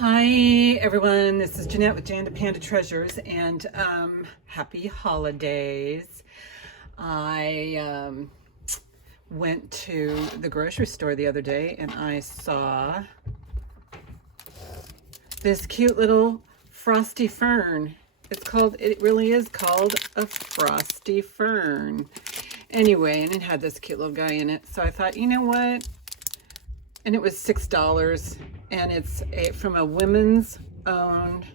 Hi everyone, this is Jeanette with Jandapanda Treasures, and happy holidays. I went to the grocery store the other day and I saw this cute little frosty fern. It really is called a frosty fern. Anyway, and it had this cute little guy in it. So I thought, you know what? And it was $6, and it's from a women's owned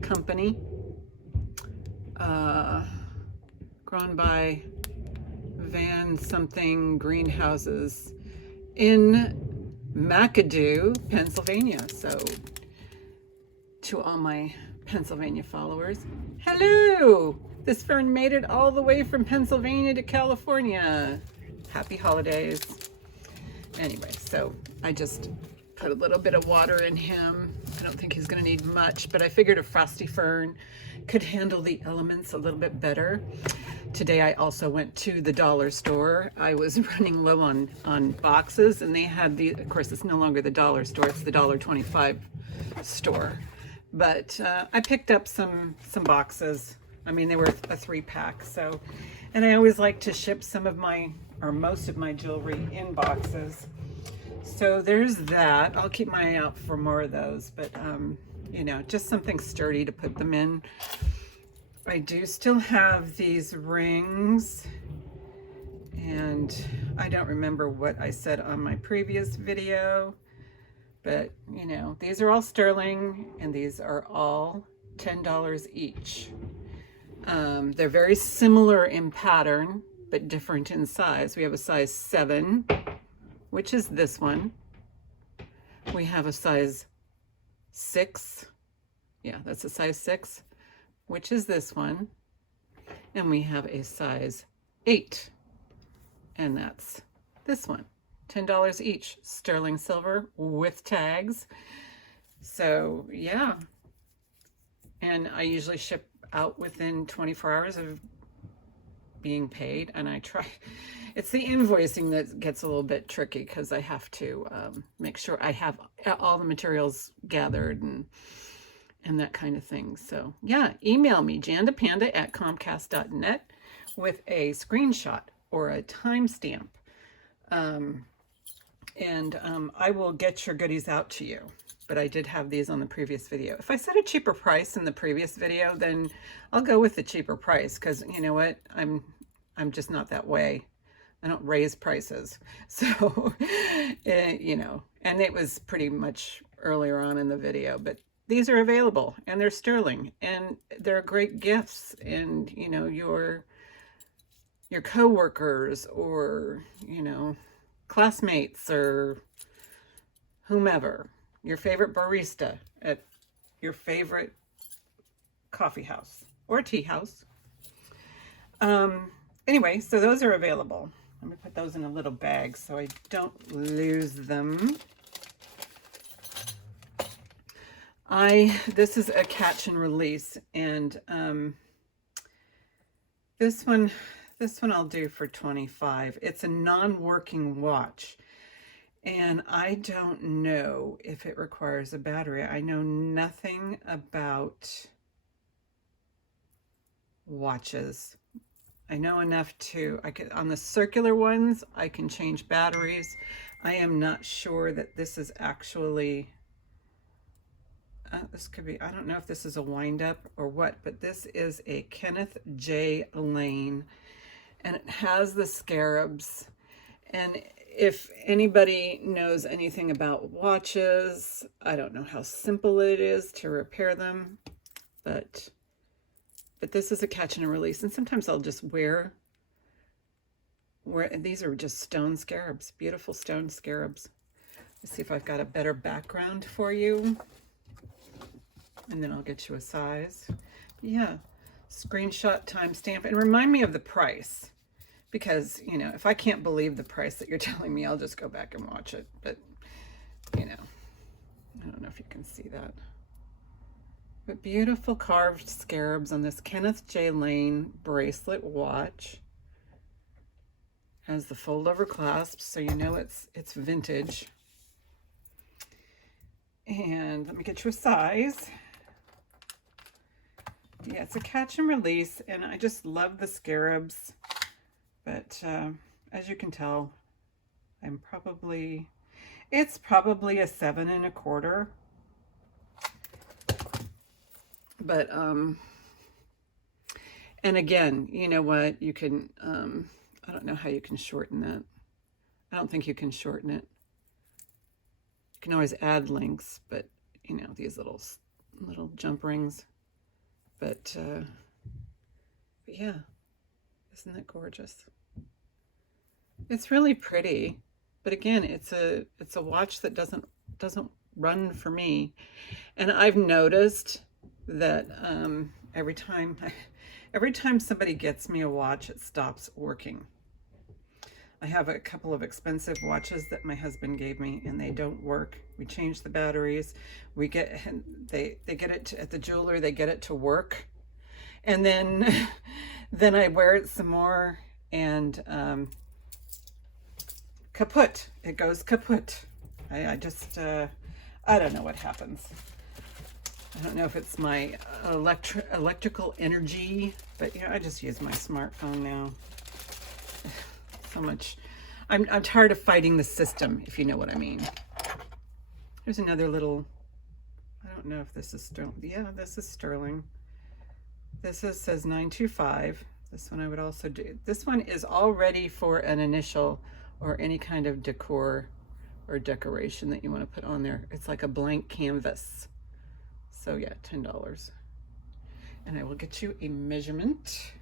company, grown by Van something greenhouses in McAdoo, Pennsylvania. So to all my Pennsylvania followers, hello! This fern made it all the way from Pennsylvania to California. Happy holidays. Anyway, so I just put a little bit of water in him. I don't think he's going to need much, but I figured a frosty fern could handle the elements a little bit better. Today I also went to the dollar store. I was running low on boxes, and they had of course it's no longer the dollar store, it's the $1.25 store. But I picked up some boxes. I mean, they were a 3-pack. So, and I always like to ship most of my jewelry in boxes. So there's that. I'll keep my eye out for more of those, but you know, just something sturdy to put them in. I do still have these rings, and I don't remember what I said on my previous video, but you know, these are all sterling and these are all $10 each. They're very similar in pattern, but different in size. We have a size 7, which is this one. We have a size 6. Yeah, that's a size 6, which is this one. And we have a size 8, and that's this one. $10 each, sterling silver with tags. So yeah, and I usually ship out within 24 hours of being paid, and I try. It's the invoicing that gets a little bit tricky because I have to make sure I have all the materials gathered and that kind of thing. So yeah, email me jandapanda@comcast.net with a screenshot or a timestamp, and I will get your goodies out to you. But I did have these on the previous video. If I said a cheaper price in the previous video, then I'll go with the cheaper price, because you know what, I'm just not that way. I don't raise prices. So you know, and it was pretty much earlier on in the video, but these are available and they're sterling and they're great gifts. And you know, your co-workers, or you know, classmates, or whomever, your favorite barista at your favorite coffee house or tea house. Anyway, so those are available. Let me put those in a little bag so I don't lose them. This is a catch and release, and this one I'll do for $25. It's a non-working watch. And I don't know if it requires a battery. I know nothing about watches. I know enough on the circular ones, I can change batteries. I am not sure that this is actually, this could be, I don't know if this is a wind up or what, but this is a Kenneth J. Lane, and it has the scarabs. And if anybody knows anything about watches, I don't know how simple it is to repair them, but this is a catch and a release. And sometimes I'll just wear these are just stone scarabs, beautiful stone scarabs. Let's see if I've got a better background for you, and then I'll get you a size. Yeah, screenshot, timestamp, and remind me of the price. Because, you know, if I can't believe the price that you're telling me, I'll just go back and watch it. But, you know, I don't know if you can see that. But beautiful carved scarabs on this Kenneth J. Lane bracelet watch. Has the fold over clasps, so you know it's vintage. And let me get you a size. Yeah, it's a catch and release, and I just love the scarabs. But as you can tell, it's probably a 7 1/4. But and again, you know what? You can I don't know how you can shorten that. I don't think you can shorten it. You can always add links, but you know, these little jump rings. But yeah, isn't that gorgeous? It's really pretty, but again, it's a watch that doesn't run for me. And I've noticed that every time somebody gets me a watch, it stops working. I have a couple of expensive watches that my husband gave me, and they don't work. We change the batteries. They get it at the jeweler. They get it to work, and then then I wear it some more, and kaput. It goes kaput. I just I don't know what happens. I don't know if it's my electrical energy, but you know, I just use my smartphone now. So much. I'm tired of fighting the system, if you know what I mean. There's another little, I don't know if this is sterling. Yeah, this is sterling. Says 925. This one I would also do. This one is all ready for an initial or any kind of decor or decoration that you want to put on there. It's like a blank canvas. So yeah, $10. And I will get you a measurement.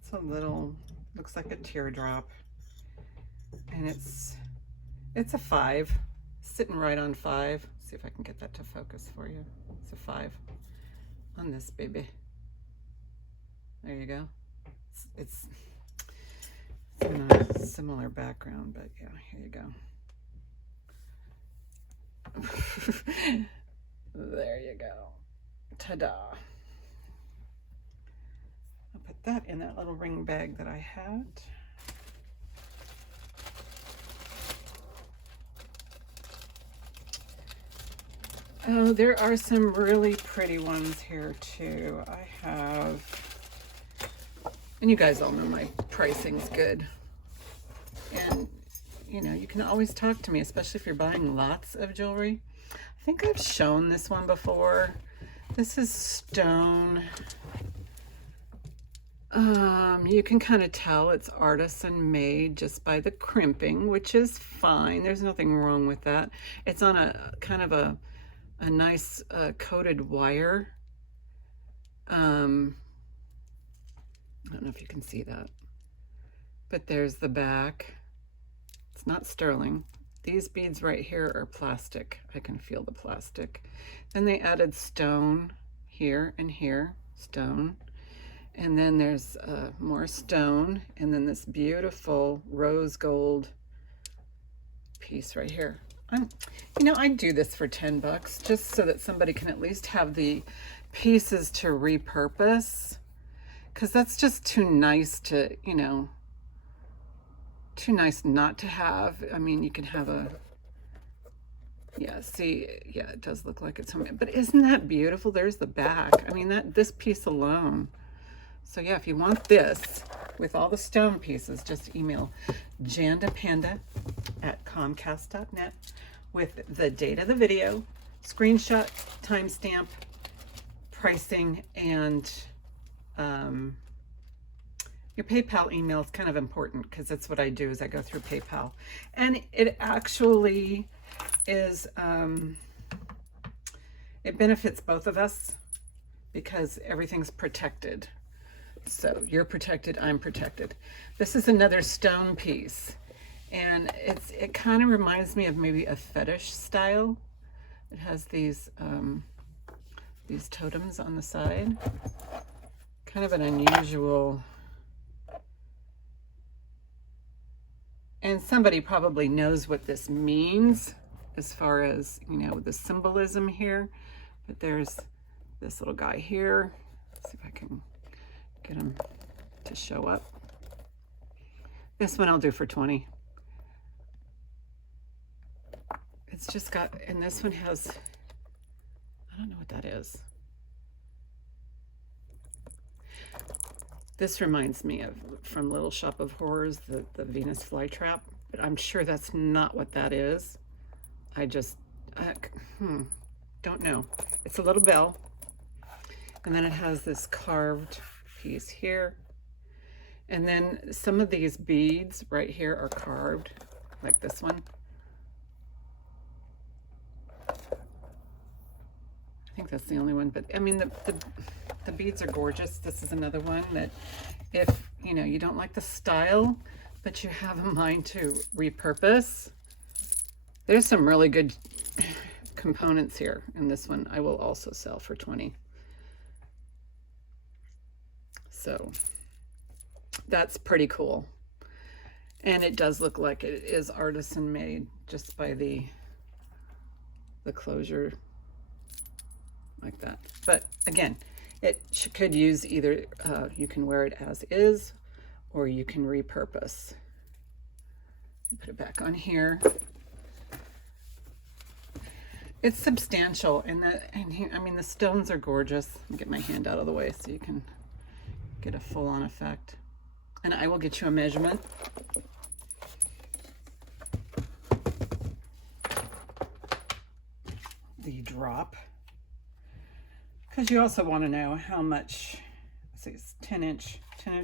It's a little, looks like a teardrop. And it's a 5, sitting right on 5. See if I can get that to focus for you. It's a 5 on this baby. There you go. It's in a similar background, but yeah, here you go. There you go. Ta-da. I'll put that in that little ring bag that I had. Oh, there are some really pretty ones here too. I have, and you guys all know my pricing's good. And you know, you can always talk to me, especially if you're buying lots of jewelry. I think I've shown this one before. This is stone. You can kind of tell it's artisan made just by the crimping, which is fine. There's nothing wrong with that. It's on a kind of a nice coated wire. I don't know if you can see that, but there's the back. It's not sterling. These beads right here are plastic. I can feel the plastic. Then they added stone here and here, stone. And then there's more stone, and then this beautiful rose gold piece right here. You know, I'd do this for $10 just so that somebody can at least have the pieces to repurpose, because that's just too nice to, you know, too nice not to have. I mean, you can have a, yeah, see, yeah, it does look like it's homemade, but isn't that beautiful? There's the back. I mean, this piece alone. So yeah, if you want this with all the stone pieces, just email jandapanda@comcast.net with the date of the video, screenshot, timestamp, pricing, and your PayPal email is kind of important because that's what I do is I go through PayPal. And it actually is, it benefits both of us because everything's protected. So you're protected, I'm protected. This is another stone piece, and it kind of reminds me of maybe a fetish style. It has these totems on the side. Kind of an unusual, and somebody probably knows what this means as far as, you know, the symbolism here. But there's this little guy here. Let's see if I can get him to show up. This one I'll do for 20. it's just got, and this one has, I don't know what that is. This reminds me of, from Little Shop of Horrors, the Venus flytrap, but I'm sure that's not what that is. I just, don't know. It's a little bell, and then it has this carved piece here. And then some of these beads right here are carved, like this one. I think that's the only one, but I mean, the beads are gorgeous. This is another one that if, you know, you don't like the style, but you have a mind to repurpose, there's some really good components here. And this one I will also sell for 20. So that's pretty cool. And it does look like it is artisan made just by the closure like that. But again, it could use either, you can wear it as is, or you can repurpose. Put it back on here. It's substantial, and here, I mean, the stones are gorgeous. I'll get my hand out of the way so you can get a full-on effect. And I will get you a measurement. The drop, because you also want to know how much, let's see, it's 10-inch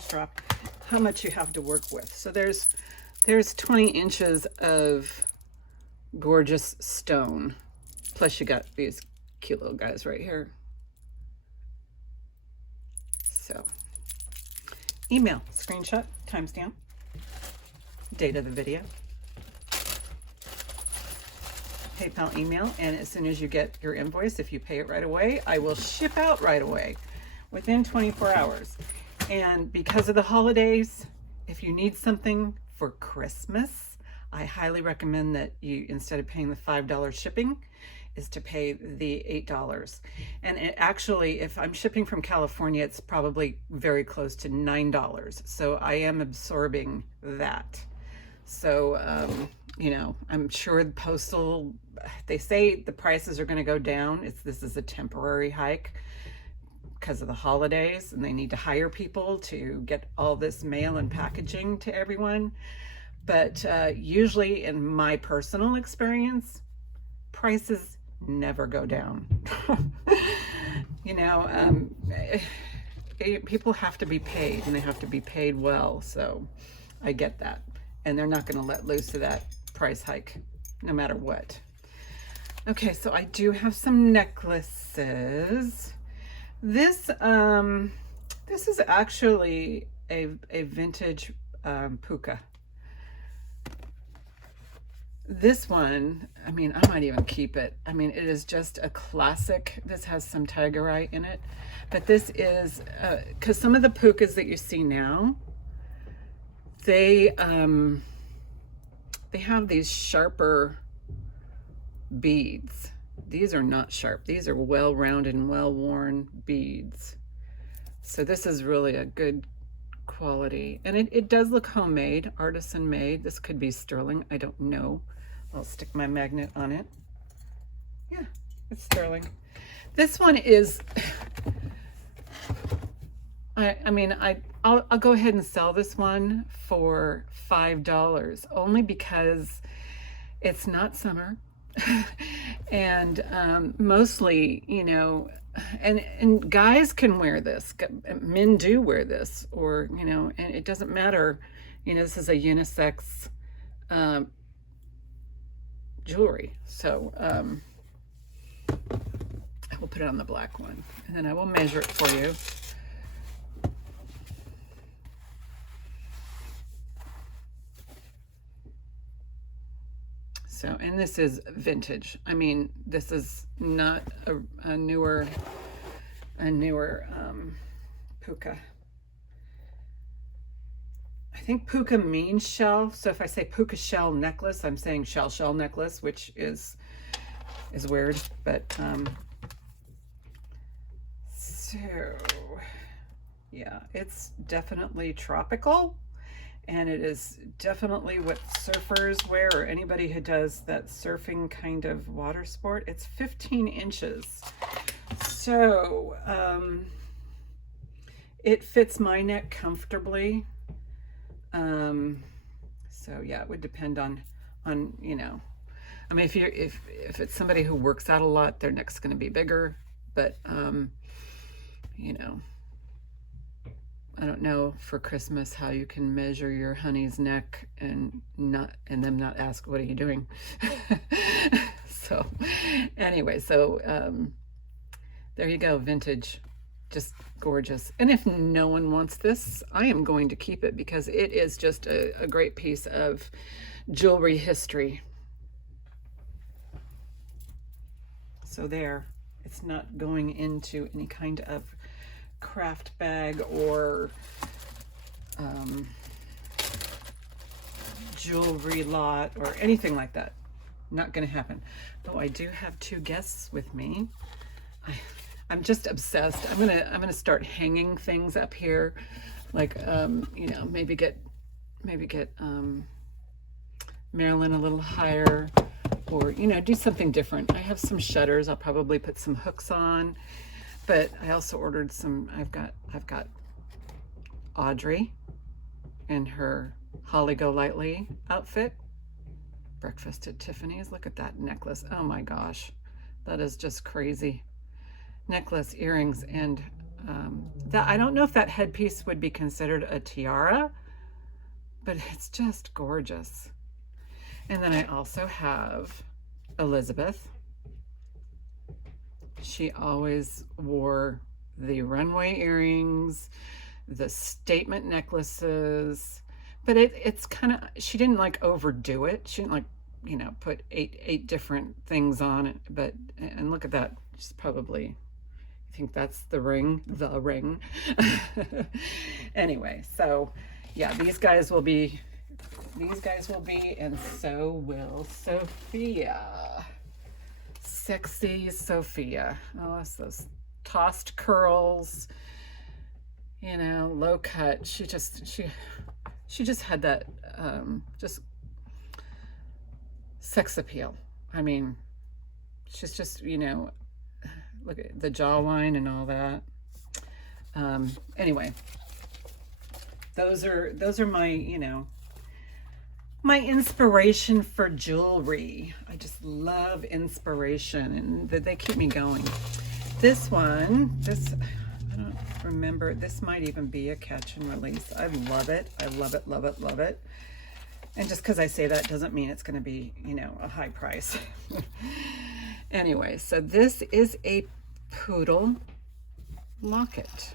drop, how much you have to work with. So there's 20 inches of gorgeous stone, plus you got these cute little guys right here. So email, screenshot, timestamp, date of the video, PayPal, email, and as soon as you get your invoice, if you pay it right away, I will ship out right away within 24 hours. And because of the holidays, if you need something for Christmas, I highly recommend that you, instead of paying the $5 shipping, is to pay the $8. And it actually, if I'm shipping from California, it's probably very close to $9. So I am absorbing that. So, you know, I'm sure the postal, they say the prices are going to go down. This is a temporary hike because of the holidays, and they need to hire people to get all this mail and packaging to everyone. But usually, in my personal experience, prices never go down. You know, people have to be paid, and they have to be paid well. So I get that. And they're not going to let loose of that price hike no matter what. Okay, so I do have some necklaces. This is actually a vintage puka. This one, I mean, I might even keep it. I mean, it is just a classic. This has some tigerite in it, but this is because some of the pukas that you see now, they have these sharper beads. These are not sharp. These are well-rounded and well-worn beads. So this is really a good quality. And it does look homemade, artisan made. This could be sterling. I don't know. I'll stick my magnet on it. Yeah, it's sterling. This one is, I mean, I'll go ahead and sell this one for $5, only because it's not summer. And mostly, you know, and guys can wear this, men do wear this, or, you know, and it doesn't matter, you know, this is a unisex jewelry. So I will put it on the black one, and then I will measure it for you. So, and this is vintage. I mean, this is not a newer puka. I think puka means shell. So if I say puka shell necklace, I'm saying shell necklace, which is weird. But so yeah, it's definitely tropical. And it is definitely what surfers wear, or anybody who does that surfing kind of water sport. It's 15 inches. So it fits my neck comfortably. So yeah, it would depend on, you know, I mean, if it's somebody who works out a lot, their neck's going to be bigger, but you know, I don't know for Christmas how you can measure your honey's neck and them not ask, what are you doing? So anyway, so there you go, vintage, just gorgeous. And if no one wants this, I am going to keep it because it is just a great piece of jewelry history. So there, it's not going into any kind of craft bag or jewelry lot or anything like that. Not going to happen. Though I do have two guests with me. I'm just obsessed. I'm gonna start hanging things up here, like you know, maybe get Marilyn a little higher, or you know, do something different. I have some shutters. I'll probably put some hooks on, but I also ordered some. I've got Audrey in her Holly Golightly outfit. Breakfast at Tiffany's. Look at that necklace. Oh my gosh, that is just crazy. Necklace, earrings, and that, I don't know if that headpiece would be considered a tiara, but it's just gorgeous. And then I also have Elizabeth. She always wore the runway earrings, the statement necklaces, but it's kind of, she didn't like overdo it. She didn't like, you know, put eight different things on it, but, and look at that. She's probably, I think that's the ring. Anyway, so yeah, these guys will be, and so will Sophia. Sexy Sophia. Oh, that's those tossed curls, you know, low cut. She just had that just sex appeal. I mean, she's just, you know, look at the jawline and all that. Anyway, those are my, you know, my inspiration for jewelry. I just love inspiration, and they keep me going. This one, I don't remember. This might even be a catch and release. I love it. I love it, love it, love it. And just because I say that doesn't mean it's going to be, you know, a high price. Anyway, so this is a poodle locket.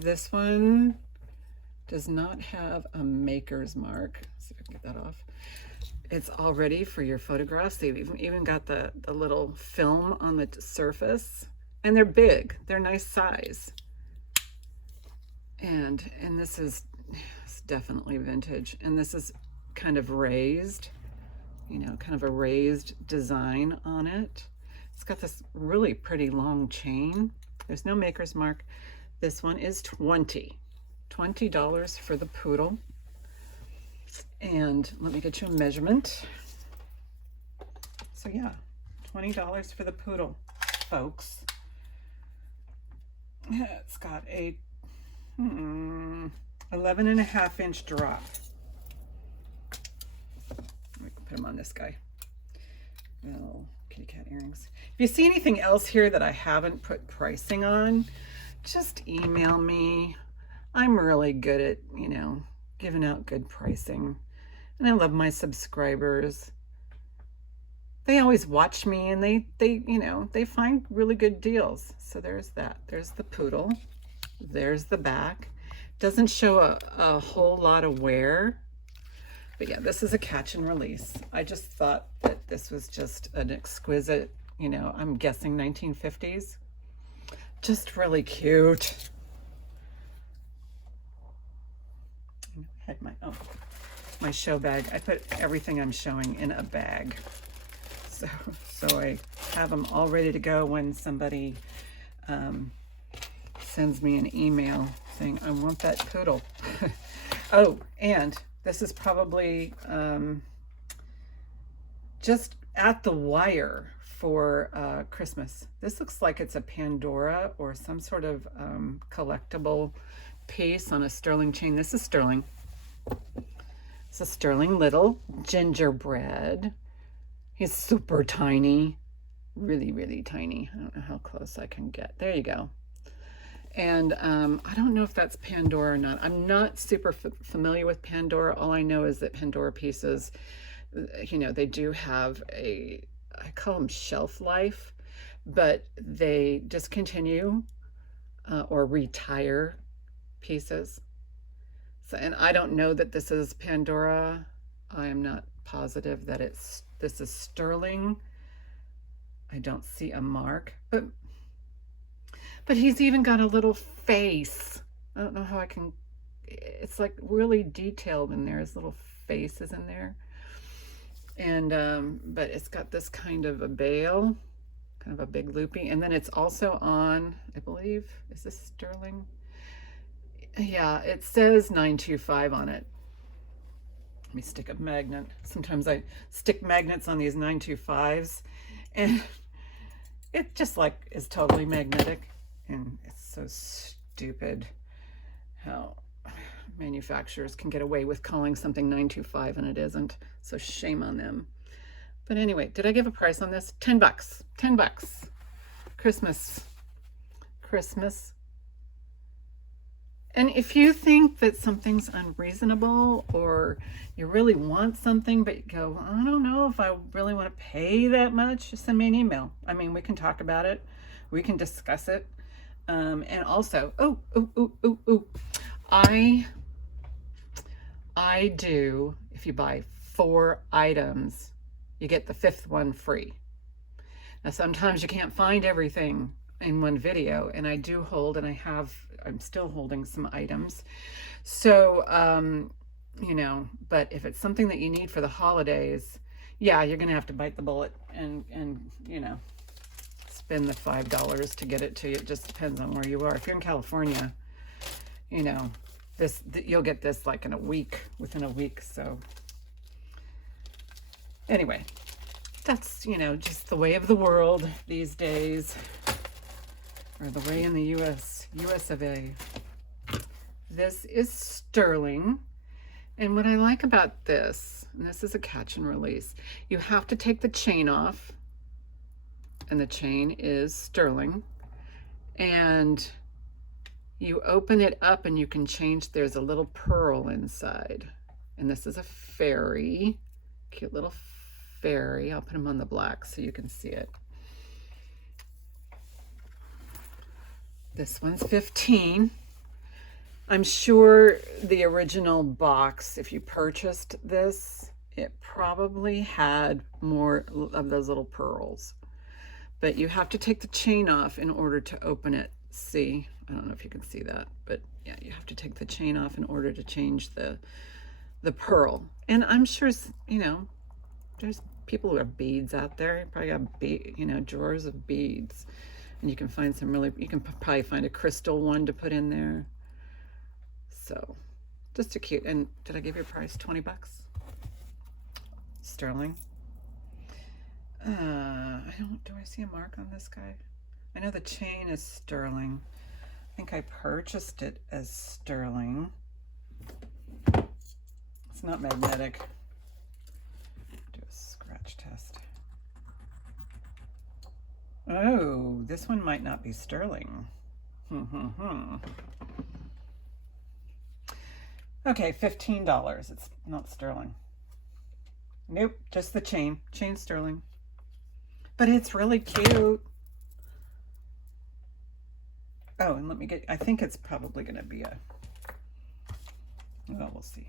This one does not have a maker's mark. Let's see if I can get that off. It's all ready for your photographs. They've even got the little film on the surface, and they're big. They're nice size. And this is, it's definitely vintage. And this is kind of raised, you know, kind of a raised design on it. It's got this really pretty long chain. There's no maker's mark. This one is $20 for the poodle. And let me get you a measurement. So yeah, $20 for the poodle, folks. It's got a 11.5-inch drop. Let me put them on this guy. Oh, kitty cat earrings. If you see anything else here that I haven't put pricing on, just email me. I'm really good at, you know, giving out good pricing. And I love my subscribers. They always watch me, and they you know, they find really good deals. So there's that. There's the poodle. There's the back. Doesn't show a whole lot of wear. But yeah, this is a catch and release. I just thought that this was just an exquisite, you know, I'm guessing 1950s. Just really cute. I had my show bag. I put everything I'm showing in a bag. So I have them all ready to go when somebody sends me an email saying, I want that poodle. Oh, and this is probably just at the wire for Christmas. This looks like it's a Pandora or some sort of collectible piece on a sterling chain. This is sterling. It's a sterling little gingerbread. He's super tiny, really, really tiny. I don't know how close I can get. There you go. And I don't know if that's Pandora or not. I'm not super familiar with Pandora. All I know is that Pandora pieces, you know, they do have I call them shelf life, but they discontinue or retire pieces. So, and I don't know that this is Pandora. I am not positive that this is sterling. I don't see a mark, but he's even got a little face. I don't know how I can, it's like really detailed in there. His little face is in there. And, but it's got this kind of a bail, kind of a big loopy. And then it's also on, I believe, is this sterling? Yeah, it says 925 on it. Let me stick a magnet. Sometimes I stick magnets on these 925s and it just like is totally magnetic. And it's so stupid how manufacturers can get away with calling something 925 and it isn't. So shame on them. But anyway, did I give a price on this? 10 bucks. 10 bucks. Christmas. And if you think that something's unreasonable or you really want something, but you go, I don't know if I really want to pay that much, send me an email. I mean, we can talk about it. We can discuss it. And also, I do, if you buy 4 items, you get the 5th one free. Now, sometimes you can't find everything in one video, and I do hold, and I'm still holding some items. So, you know, but if it's something that you need for the holidays, yeah, you're going to have to bite the bullet and, you know, spend the $5 to get it to you. It just depends on where you are. If you're in California, you know, you'll get this like within a week. So anyway, that's, you know, just the way of the world these days, or the way in the US of A. This is sterling. And what I like about this, and this is a catch and release, you have to take the chain off, and the chain is sterling, and you open it up and you can change, there's a little pearl inside, and this is a fairy, cute little fairy. I'll put him on the black so you can see it. This one's 15. I'm sure the original box, if you purchased this, it probably had more of those little pearls. But you have to take the chain off in order to open it. See, I don't know if you can see that, but yeah, you have to take the chain off in order to change the pearl. And I'm sure, you know, there's people who have beads out there. You probably got, you know, drawers of beads. And you can find some you can probably find a crystal one to put in there. So, just a cute, and did I give you a price? 20 bucks? Sterling. Do I see a mark on this guy? I know the chain is sterling. I think I purchased it as sterling. It's not magnetic. Do a scratch test. Oh, this one might not be sterling. Okay, $15. It's not sterling. Nope, just the chain. Chain sterling. But it's really cute. Oh, and let me get, I think it's probably going to be well, we'll see.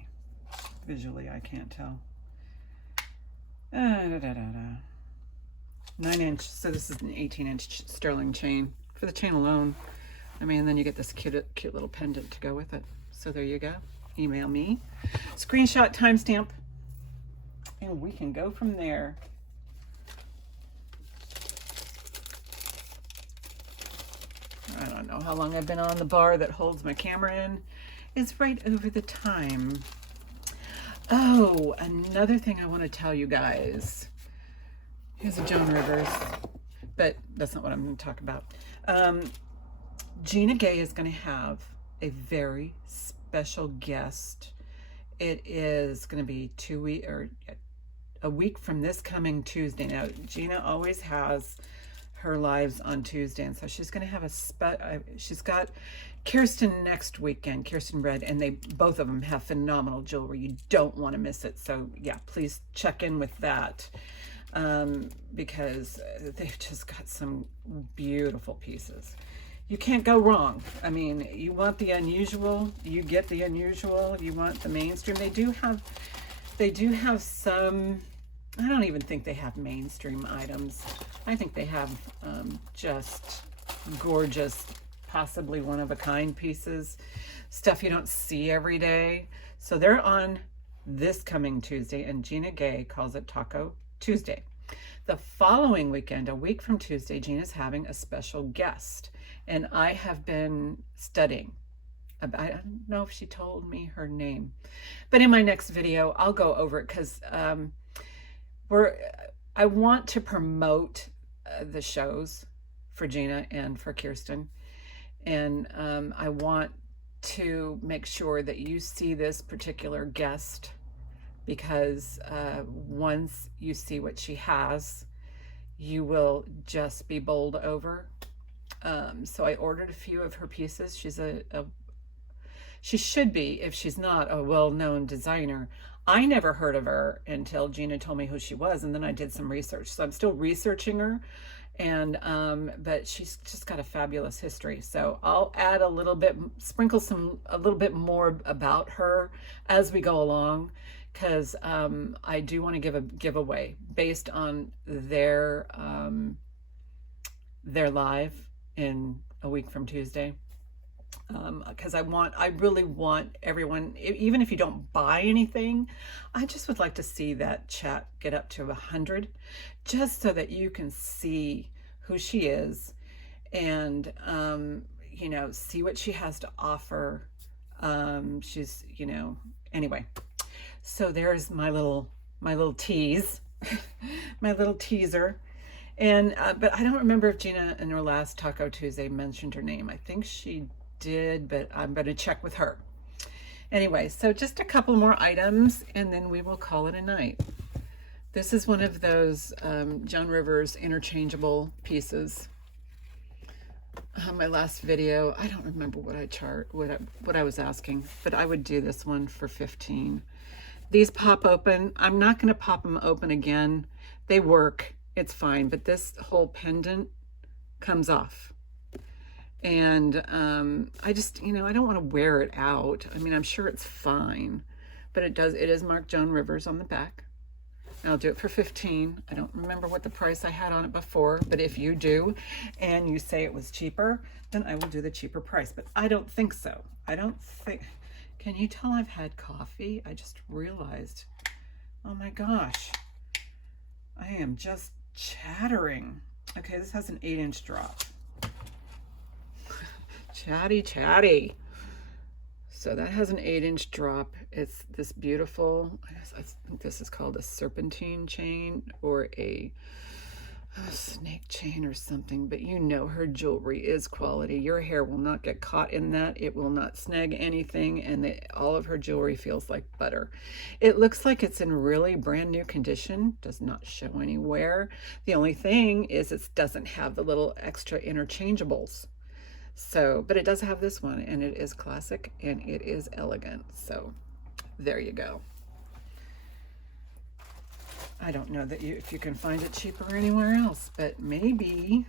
Visually, I can't tell. 9-inch, so this is an 18-inch sterling chain for the chain alone. I mean, and then you get this cute little pendant to go with it. So there you go. Email me, screenshot, timestamp, and we can go from there. I don't know how long I've been on the bar that holds my camera in, is right over the time. Oh, another thing I want to tell you guys. Here's a Joan Rivers, but that's not what I'm going to talk about. Gina Gay is going to have a very special guest. It is going to be a week from this coming Tuesday. Now, Gina always has her lives on Tuesday, and so she's going to have she's got Kirsten next weekend, Kirsten Red, and they both of them have phenomenal jewelry. You don't want to miss it. So yeah, please check in with that, because they've just got some beautiful pieces. You can't go wrong. I mean, you want the unusual, you get the unusual. You want the mainstream. They do have some. I don't even think they have mainstream items. I think they have just gorgeous, possibly one-of-a-kind pieces, stuff you don't see every day. So they're on this coming Tuesday, and Gina Gay calls it Taco Tuesday. The following weekend, a week from Tuesday, Gina's having a special guest, and I have been studying. I don't know if she told me her name, but in my next video, I'll go over it, because I want to promote the shows for Gina and for Kirsten, and I want to make sure that you see this particular guest, because once you see what she has, you will just be bowled over. So I ordered a few of her pieces. She should be, if she's not, a well-known designer. I never heard of her until Gina told me who she was, and then I did some research. So I'm still researching her, and but she's just got a fabulous history. So I'll add a little bit, sprinkle a little bit more about her as we go along, because I do want to give a giveaway based on their live in a week from Tuesday. Because I really want everyone, even if you don't buy anything, I just would like to see that chat get up to 100, just so that you can see who she is, and you know, see what she has to offer. She's, you know, anyway. So there's my little tease, my little teaser. And but I don't remember if Gina in her last Taco Tuesday mentioned her name. I think she did, but I'm going to check with her. Anyway, so just a couple more items, and then we will call it a night. This is one of those Joan Rivers interchangeable pieces. My last video, I don't remember what I was asking, but I would do this one for 15. These pop open. I'm not going to pop them open again. They work. It's fine, but this whole pendant comes off. And I just, you know, I don't want to wear it out. I mean, I'm sure it's fine, but it is marked Joan Rivers on the back. And I'll do it for 15. I don't remember what the price I had on it before, but if you do and you say it was cheaper, then I will do the cheaper price. But I don't think so. I don't think. Can you tell I've had coffee? I just realized. Oh my gosh. I am just chattering. Okay, this has an 8-inch drop. Chatty. So that has an 8-inch drop. It's this beautiful, I think this is called a serpentine chain or a snake chain or something, but you know her jewelry is quality. Your hair will not get caught in that. It will not snag anything, and all of her jewelry feels like butter. It looks like it's in really brand new condition. Does not show anywhere. The only thing is it doesn't have the little extra interchangeables. So, but it does have this one, and it is classic and it is elegant. So there you go. I don't know that if you can find it cheaper anywhere else, but maybe.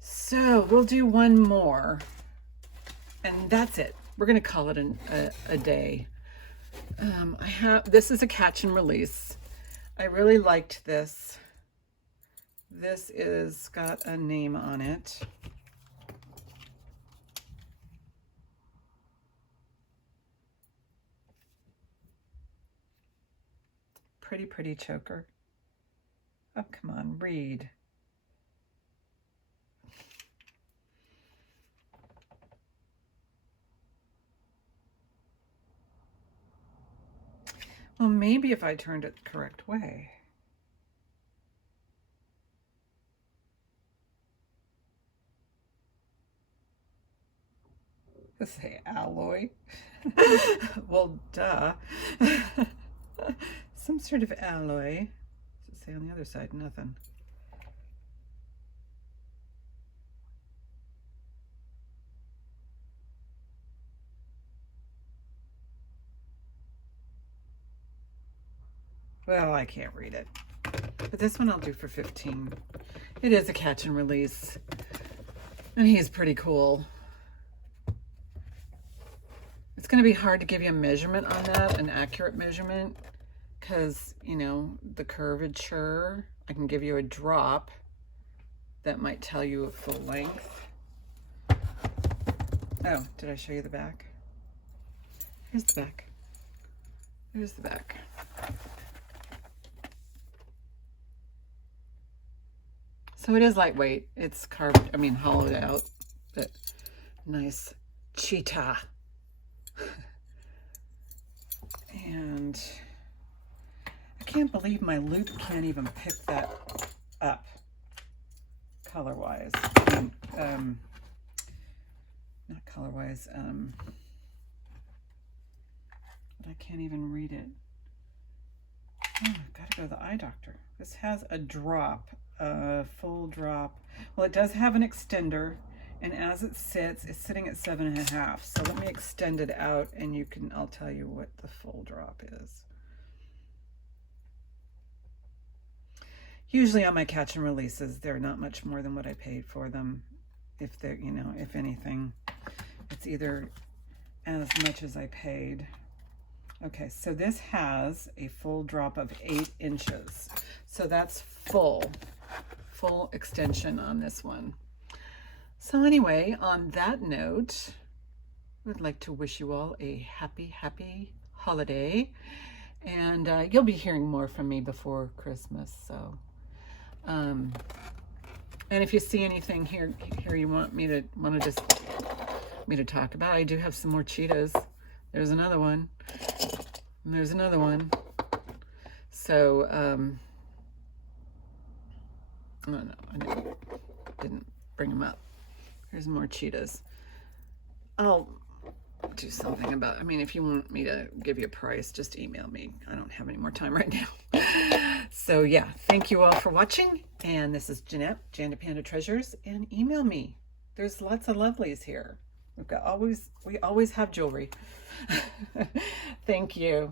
So we'll do one more, and that's it. We're going to call it a day. This is a catch and release. I really liked this. This is got a name on it. Pretty choker. Oh, come on, read. Well, maybe if I turned it the correct way. Let's say alloy. Well, duh. Some sort of alloy. Does it say on the other side? Nothing. Well, I can't read it. But this one I'll do for 15. It is a catch and release. And he's pretty cool. It's going to be hard to give you a measurement on that, an accurate measurement, because, you know, the curvature. I can give you a drop that might tell you a full length. Oh, did I show you the back? Here's the back. Here's the back. So it is lightweight. It's carved, I mean, hollowed out, but nice cheetah. And I can't believe my loop can't even pick that up color-wise. Not color-wise, but I can't even read it. Oh, I've got to go to the eye doctor. This has a drop, a full drop. Well, it does have an extender, and as it sits, it's sitting at 7.5. So let me extend it out, and I'll tell you what the full drop is. Usually on my catch and releases, they're not much more than what I paid for them. If they're, you know, if anything, it's either as much as I paid. Okay, so this has a full drop of 8 inches. So that's full extension on this one. So anyway, on that note, I would like to wish you all a happy holiday. And you'll be hearing more from me before Christmas. So, and if you see anything here you want me to talk about, I do have some more cheetahs. There's another one. And there's another one. So, oh no, I didn't bring them up. Here's more cheetahs. I'll do something about, I mean, if you want me to give you a price, just email me. I don't have any more time right now. So yeah, thank you all for watching. And this is Jeanette, Jandapanda Treasures, and email me. There's lots of lovelies here. We always have jewelry. Thank you.